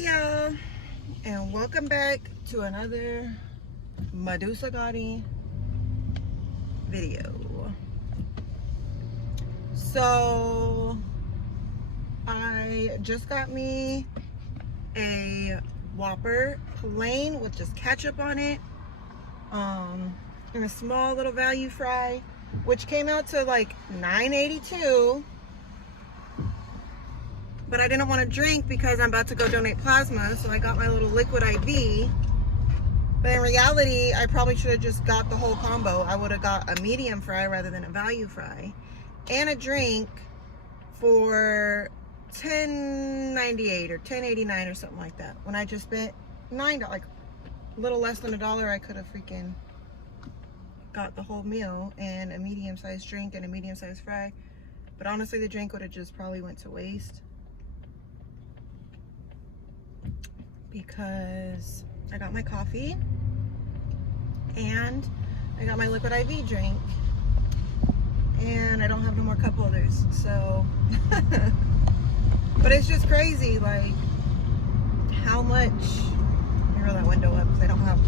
y'all, and welcome back to another Medussa Gotti video. So I just got me a Whopper plain with just ketchup on it, and a small little value fry, which came out to like $9.82. But I didn't want to drink because I'm about to go donate plasma, so I got my little liquid IV. But in reality, I probably should have just got the whole combo. I would have got a medium fry rather than a value fry, and a drink for $10.98 or $10.89 or something like that. When I just spent $9, like a little less than $1, I could have freaking got the whole meal and a medium-sized drink and a medium-sized fry. But honestly, the drink would have just probably went to waste, because I got my coffee and I got my liquid IV drink, and I don't have no more cup holders, so but it's just crazy, like how much. Let me roll that window up because I don't have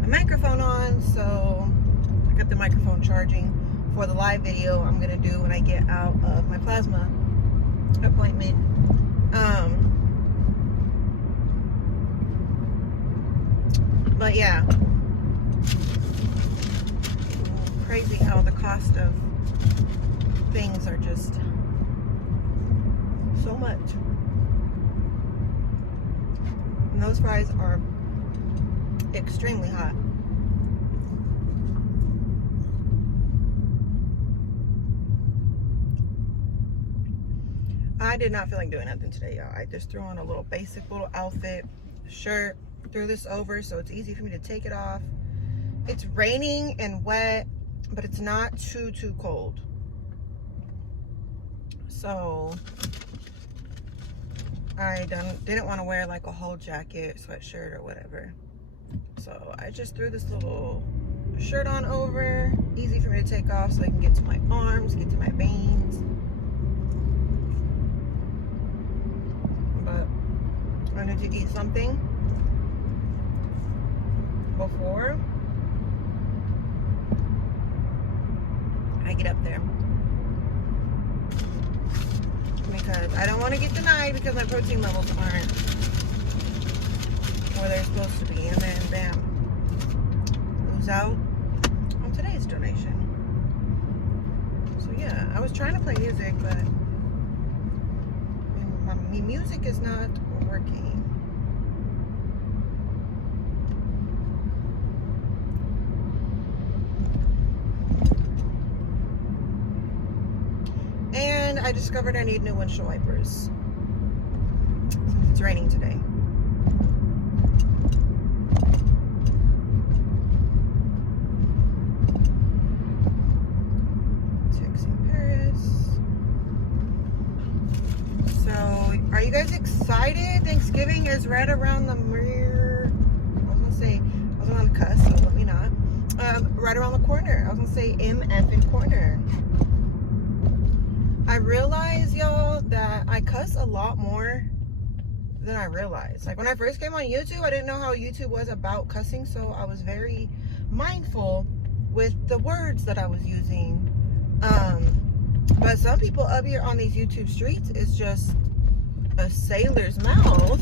my microphone on, so I got the microphone charging for the live video I'm gonna do when I get out of my plasma appointment. But yeah, crazy how the cost of things are just so much. And those fries are extremely hot. I did not feel like doing nothing today, y'all. I just threw on a little basic little outfit, shirt, threw this over so it's easy for me to take it off. It's raining and wet, but it's not too cold. So I didn't want to wear like a whole jacket, sweatshirt or whatever. So I just threw this little shirt on over, easy for me to take off so I can get to my arms, get to my veins. But I need to eat something before I get up there, because I don't want to get denied because my protein levels aren't where they're supposed to be, and then bam, lose out on today's donation. So yeah, I was trying to play music, but my music is not working. And I discovered I need new windshield wipers since it's raining today. Texting Paris. So, are you guys excited? Thanksgiving is right around the mirror. I was on the cusp, so let me not. Right around the corner. I was gonna say MFing corner. I realize, y'all, that I cuss a lot more than I realized. Like when I first came on YouTube, I didn't know how YouTube was about cussing, so I was very mindful with the words that I was using. But some people up here on these YouTube streets is just a sailor's mouth.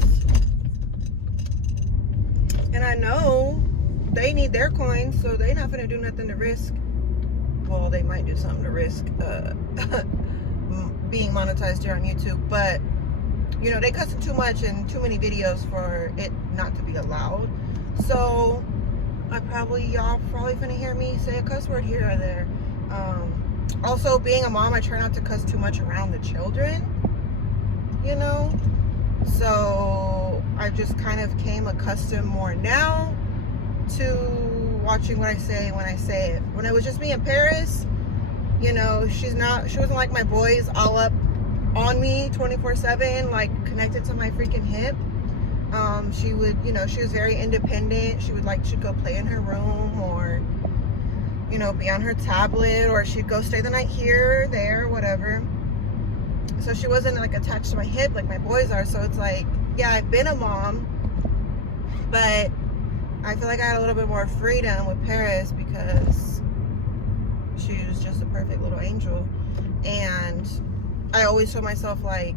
And I know they need their coins, so they not gonna do nothing to risk. Well, they might do something to risk being monetized here on YouTube, but you know, they cussing too much and too many videos for it not to be allowed. So y'all probably finna hear me say a cuss word here or there. Also, being a mom, I try not to cuss too much around the children, you know, so I just kind of came accustomed more now to watching what I say when I say it. When it was just me in Paris, you know, she wasn't like my boys all up on me 24/7, like connected to my freaking hip. She would, you know, she was very independent. She'd go play in her room, or, you know, be on her tablet, or she'd go stay the night here, there, whatever. So she wasn't like attached to my hip like my boys are. So it's like, yeah, I've been a mom, but I feel like I had a little bit more freedom with Paris because she was just a perfect little angel. And I always told myself, like,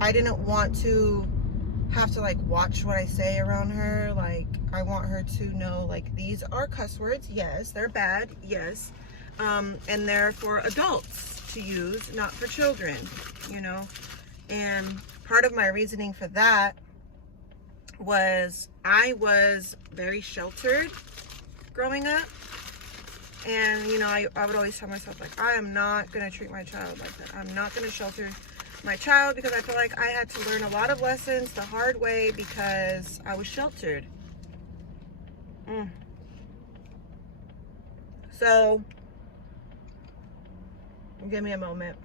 I didn't want to have to, like, watch what I say around her. Like, I want her to know, like, these are cuss words. Yes, they're bad. Yes. And they're for adults to use, not for children, you know? And part of my reasoning for that was I was very sheltered growing up. And, you know, I would always tell myself, like, I am not going to treat my child like that. I'm not going to shelter my child because I feel like I had to learn a lot of lessons the hard way because I was sheltered. So, give me a moment.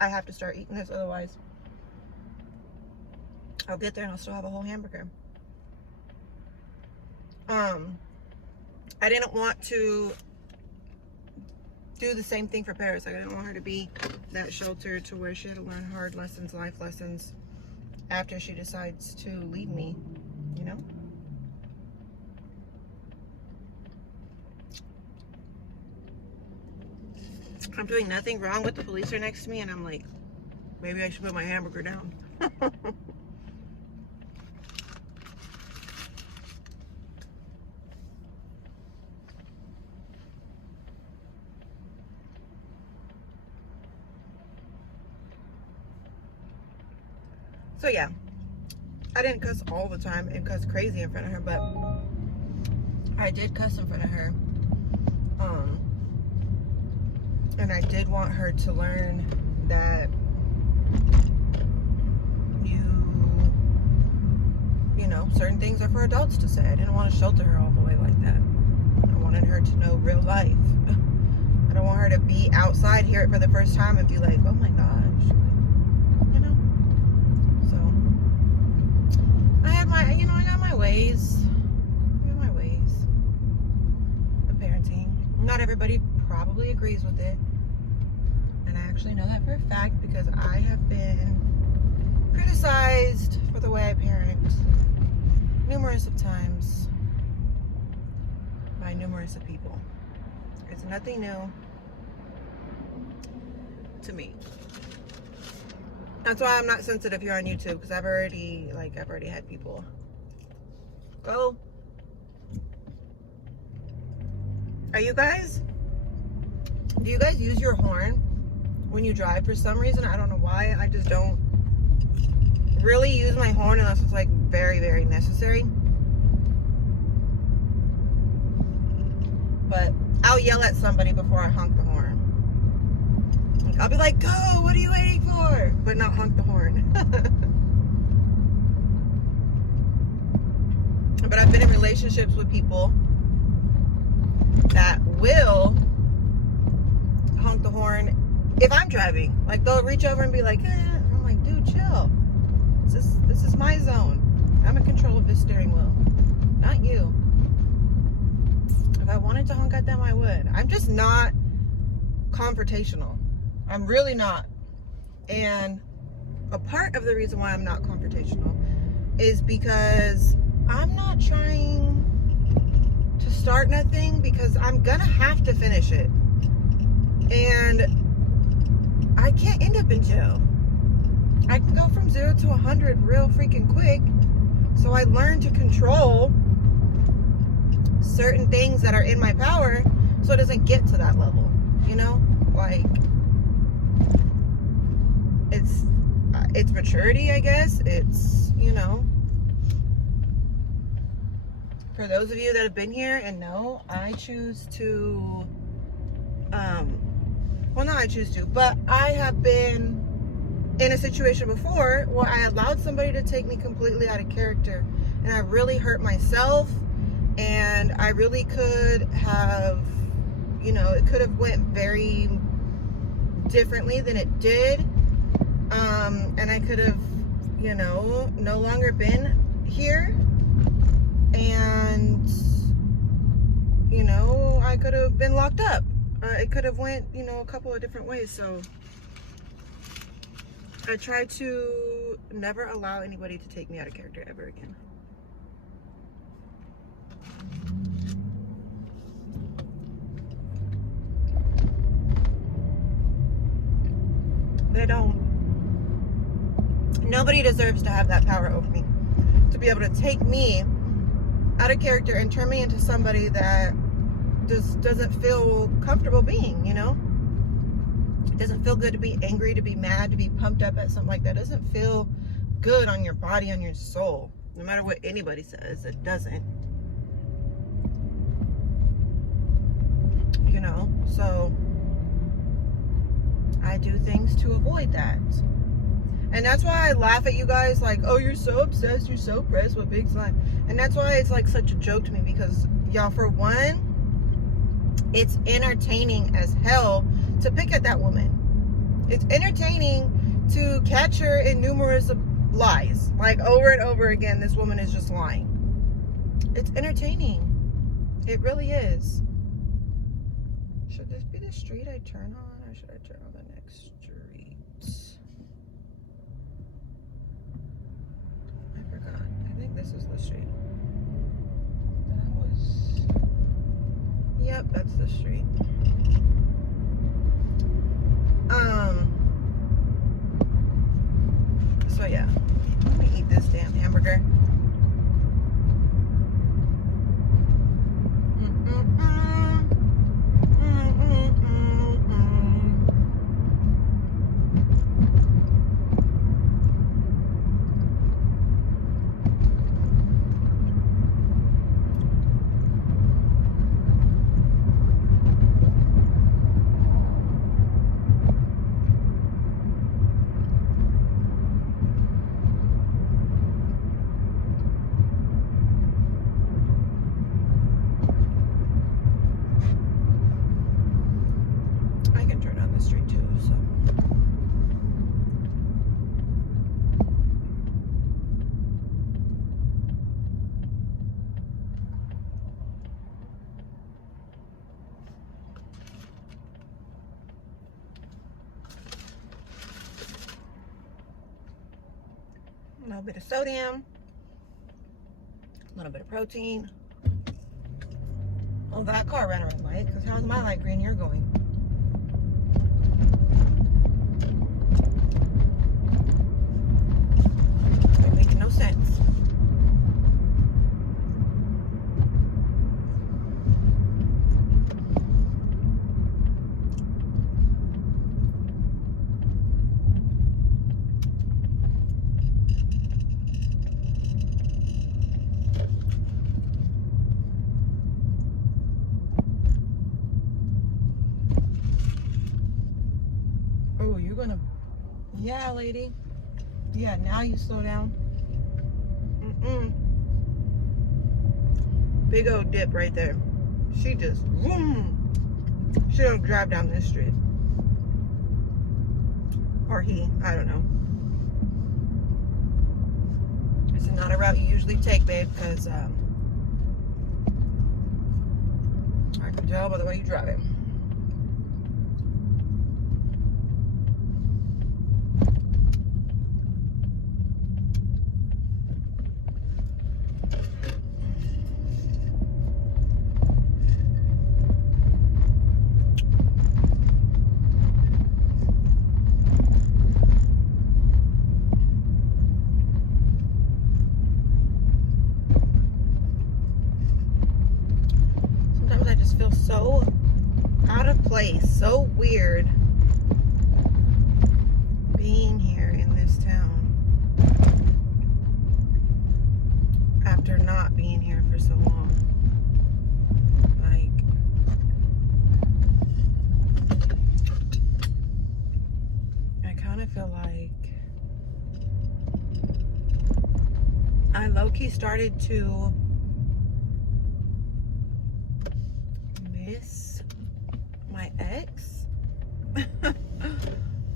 I have to start eating this, otherwise I'll get there and I'll still have a whole hamburger. I didn't want to do the same thing for Paris. Like, I didn't want her to be that sheltered to where she had to learn hard lessons, life lessons, after she decides to leave me, you know? I'm doing nothing wrong, but the police are next to me, and I'm like, maybe I should put my hamburger down. So yeah, I didn't cuss all the time and cuss crazy in front of her, but I did cuss in front of her. And I did want her to learn that you know, certain things are for adults to say. I didn't want to shelter her all the way like that. I wanted her to know real life. I don't want her to be outside, hear it for the first time, and be like, oh my gosh, you know? So, I got my ways. I got my ways of parenting. Not everybody probably agrees with it. And I actually know that for a fact because I have been criticized for the way I parent numerous of times by numerous of people. It's nothing new to me. That's why I'm not sensitive here on YouTube, because I've already had people go. Do you guys use your horn when you drive? For some reason, I don't know why. I just don't really use my horn unless it's like very, very necessary. But I'll yell at somebody before I honk the horn. Like, I'll be like, go, what are you waiting for? But not honk the horn. But I've been in relationships with people that will honk the horn if I'm driving. Like, they'll reach over and be like, I'm like, dude, chill. This is my zone. I'm in control of this steering wheel, not you. If I wanted to honk at them, I would. I'm just not confrontational. I'm really not. And a part of the reason why I'm not confrontational is because I'm not trying to start nothing, because I'm gonna have to finish it. And I can't end up in jail. I can go from 0 to 100 real freaking quick. So I learned to control certain things that are in my power so it doesn't get to that level, you know? Like, it's maturity, I guess. It's, you know, for those of you that have been here and know, I choose to, well, not I choose to, but I have been in a situation before where I allowed somebody to take me completely out of character, and I really hurt myself, and I really could have, you know, it could have went very differently than it did, and I could have, you know, no longer been here, and, you know, I could have been locked up. It could have went, you know, a couple of different ways. So I try to never allow anybody to take me out of character ever again. They don't. Nobody deserves to have that power over me. To be able to take me out of character and turn me into somebody that just doesn't feel comfortable being, you know? It doesn't feel good to be angry, to be mad, to be pumped up at something like that. It doesn't feel good on your body, on your soul. No matter what anybody says, it doesn't. You know? So I do things to avoid that. And that's why I laugh at you guys like, oh, you're so obsessed, you're so pressed with big slime. And that's why it's like such a joke to me, because y'all, for one, it's entertaining as hell to pick at that woman. It's entertaining to catch her in numerous lies. Like over and over again, this woman is just lying. It's entertaining. It really is. Should this be the street I turn on, or should I turn on the next street? I forgot. I think this is the street. That was... Yep, that's the street. So yeah. Let me eat this damn hamburger. A little bit of sodium, a little bit of protein. Oh, that car ran a red light, because how's my light green? You're going. Ain't making no sense. Oh, you're gonna... Yeah, lady. Yeah, now you slow down. Big old dip right there. She just... Vroom. She don't drive down this street. Or he. I don't know. This is not a route you usually take, babe, because I can tell by the way you drive it. So out of place, so weird being here in this town after not being here for so long. Like, I kind of feel like I low-key started to miss my ex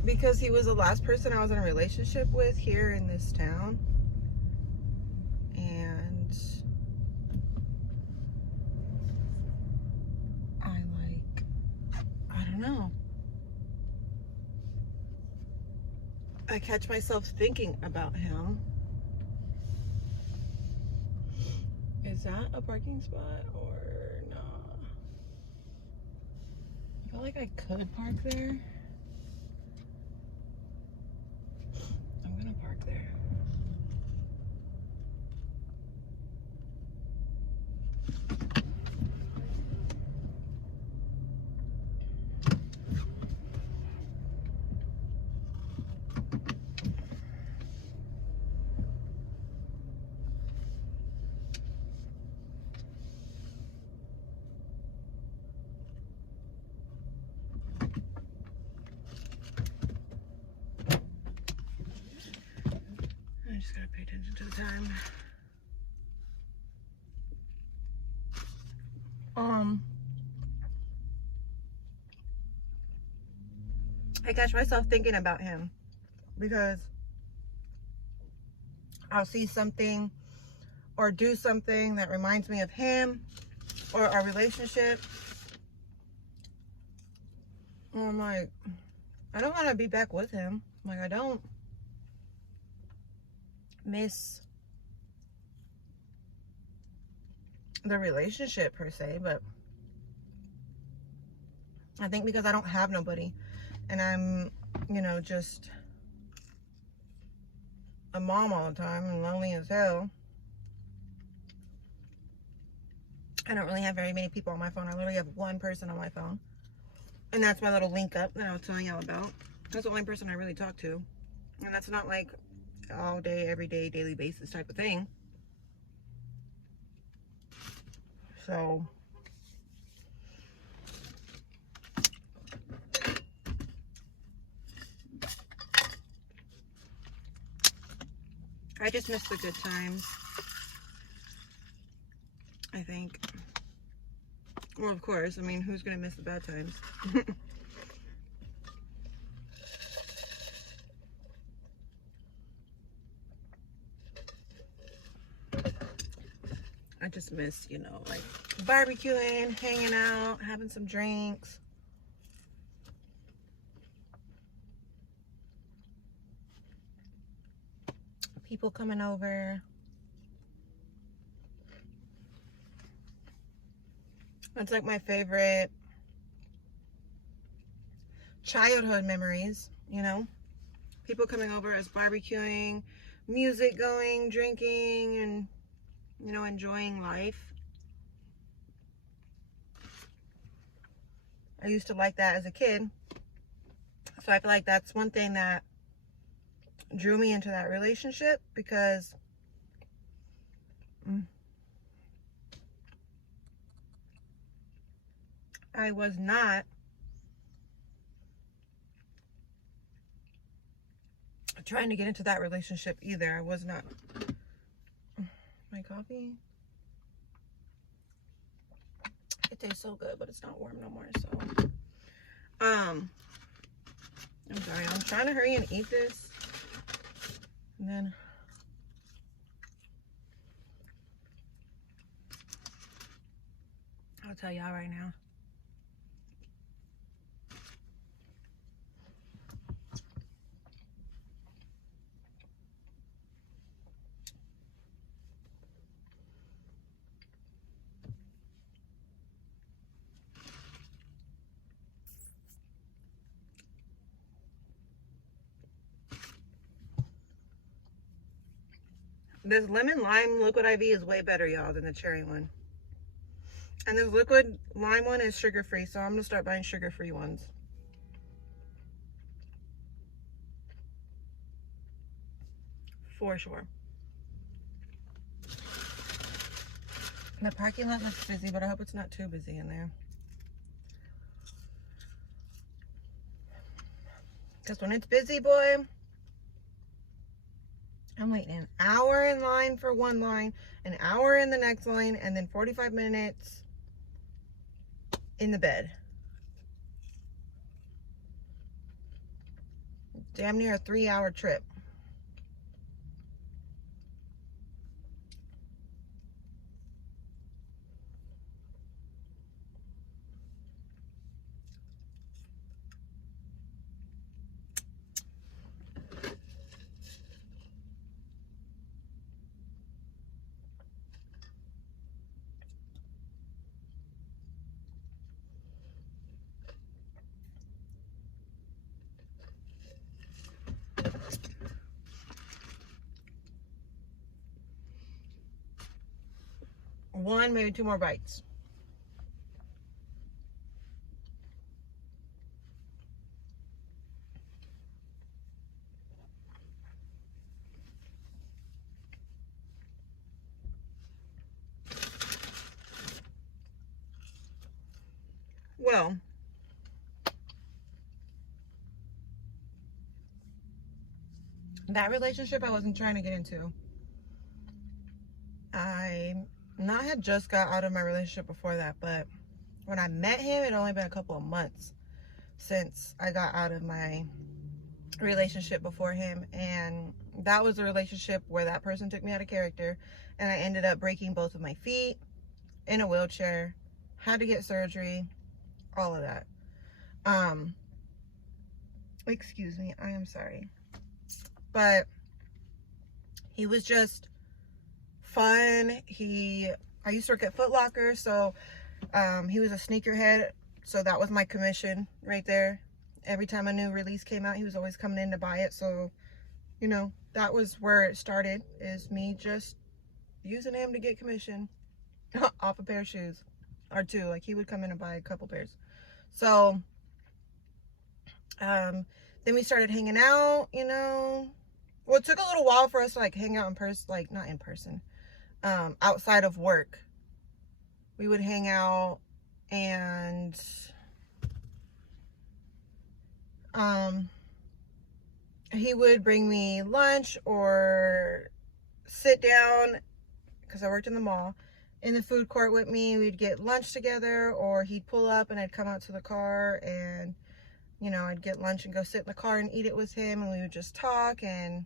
because he was the last person I was in a relationship with here in this town, and I don't know. I catch myself thinking about him. Is that a parking spot or not? I feel like I could park there. I'm gonna park there. I just gotta pay attention to the time. I catch myself thinking about him because I'll see something or do something that reminds me of him or our relationship. And I'm like, I don't want to be back with him. Like, I don't miss the relationship per se, but I think because I don't have nobody and I'm, you know, just a mom all the time and lonely as hell. I don't really have very many people on my phone. I literally have one person on my phone. And that's my little link up that I was telling y'all about. That's the only person I really talk to. And that's not like all day, every day, daily basis type of thing. So I just miss the good times, I think. Well, of course. I mean, who's going to miss the bad times? I just miss, you know, like barbecuing, hanging out, having some drinks. People coming over. That's like my favorite childhood memories, you know? People coming over, us barbecuing, music going, drinking, and, you know, enjoying life. I used to like that as a kid. So I feel like that's one thing that drew me into that relationship, because I was not trying to get into that relationship either. I was not. My coffee, it tastes so good, but it's not warm no more. So I'm sorry, I'm trying to hurry and eat this, and then I'll tell y'all right now. This lemon lime liquid IV is way better, y'all, than the cherry one. And this liquid lime one is sugar-free, so I'm gonna start buying sugar-free ones. For sure. The parking lot looks busy, but I hope it's not too busy in there. Because when it's busy, boy, I'm waiting an hour in line for one line, an hour in the next line, and then 45 minutes in the bed. Damn near a 3-hour trip. one, maybe two more bites. Well, that relationship I wasn't trying to get into. I had just got out of my relationship before that, but when I met him, it had only been a couple of months since I got out of my relationship before him, and that was the relationship where that person took me out of character, and I ended up breaking both of my feet, in a wheelchair, had to get surgery, all of that. Excuse me, I am sorry. But he was just fun. I used to work at Foot Locker, so he was a sneakerhead, so that was my commission right there. Every time a new release came out, he was always coming in to buy it. So, you know, that was where it started, is me just using him to get commission off a pair of shoes or two. Like, he would come in and buy a couple pairs. So then we started hanging out, you know. Well, it took a little while for us to like hang out in person, like not in person, outside of work. We would hang out, and he would bring me lunch or sit down, because I worked in the mall, in the food court with me. We'd get lunch together, or he'd pull up and I'd come out to the car, and you know, I'd get lunch and go sit in the car and eat it with him, and we would just talk. And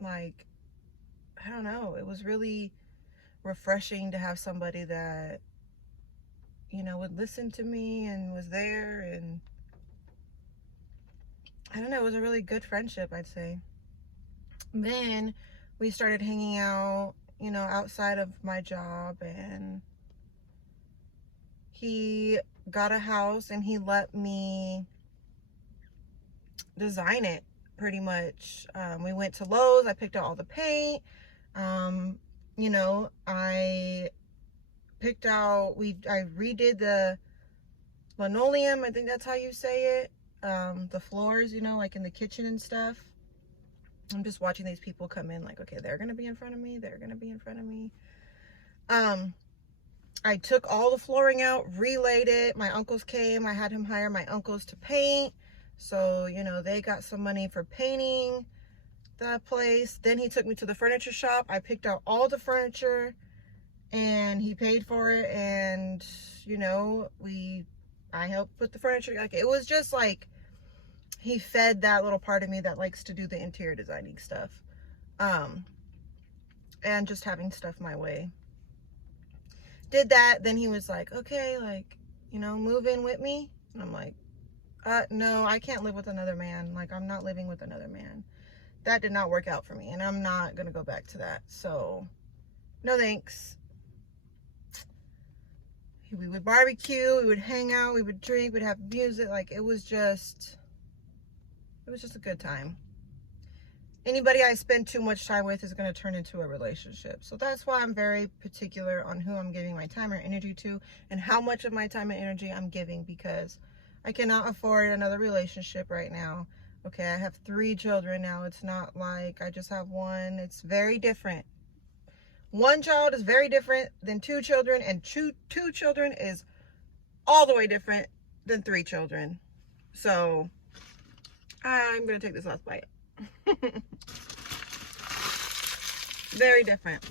like, I don't know, it was really refreshing to have somebody that, you know, would listen to me and was there. And I don't know, it was a really good friendship, I'd say. Then we started hanging out, you know, outside of my job, and he got a house and he let me design it, pretty much. We went to Lowe's, I picked out all the paint. You know, I redid the linoleum, I think that's how you say it. The floors, you know, like in the kitchen and stuff. I'm just watching these people come in, like, okay, they're gonna be in front of me, they're gonna be in front of me. I took all the flooring out, relaid it. My uncles came, I had him hire my uncles to paint. So, you know, they got some money for painting that place. Then he took me to the furniture shop. I picked out all the furniture and he paid for it. And, you know, I helped put the furniture. Like, it was just like, he fed that little part of me that likes to do the interior designing stuff. And just having stuff my way. Did that. Then he was like, okay, like, you know, move in with me. And I'm like, no, I can't live with another man. Like, I'm not living with another man. That did not work out for me, and I'm not gonna go back to that. So, no thanks. We would barbecue, we would hang out, we would drink, we'd have music. Like, it was just a good time. Anybody I spend too much time with is going to turn into a relationship. So that's why I'm very particular on who I'm giving my time or energy to, and how much of my time and energy I'm giving, because I cannot afford another relationship right now. Okay, I have 3 children now. It's not like I just have one. It's very different. 1 child is very different than 2 children, and two children is all the way different than 3 children. So I'm going to take this last bite. Very different.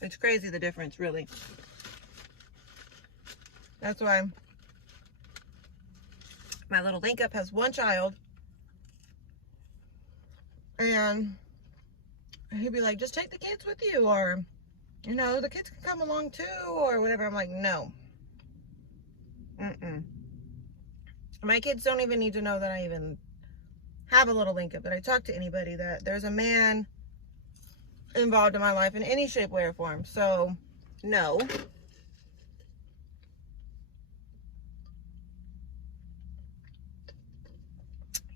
It's crazy, the difference, really. That's why my little link up has 1 child, and he'd be like, just take the kids with you, or, you know, the kids can come along too, or whatever. I'm like, no. My kids don't even need to know that I even have a little link up, that I talk to anybody, that there's a man involved in my life in any shape, way, or form. So, no.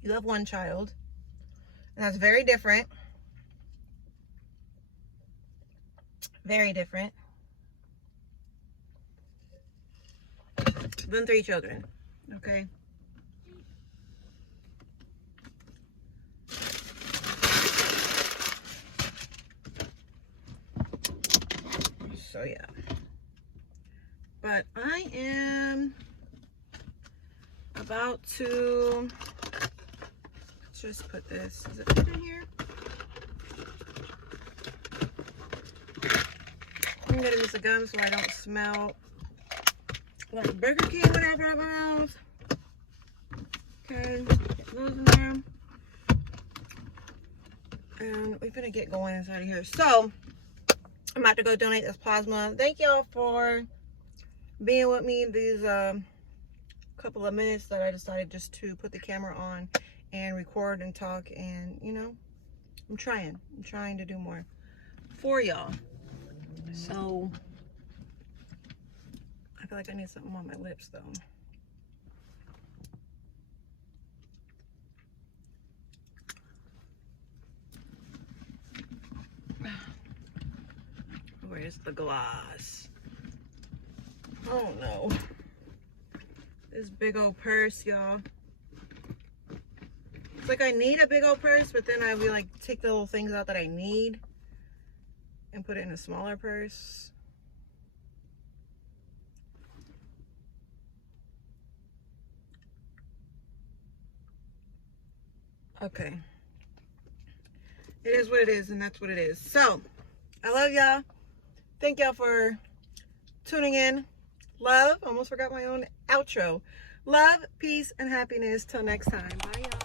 You have 1 child, and that's very different. Very different than 3 children. Okay. So yeah. But I am about to just put this. Is it put in here? I'm gonna use the gum so I don't smell like Burger King whenever I have my mouth. Okay, get those in there. And we're gonna get going inside of here. So I'm about to go donate this plasma. Thank y'all for being with me these couple of minutes that I decided just to put the camera on and record and talk. And you know, I'm trying to do more for y'all. So I feel like I need something on my lips though. Where's the glass? Oh no. This big old purse, y'all. It's like I need a big old purse, but then I would like take the little things out that I need and put it in a smaller purse. Okay. It is what it is, and that's what it is. So, I love y'all. Thank y'all for tuning in. Love. Almost forgot my own outro. Love, peace, and happiness. Till next time. Bye, y'all.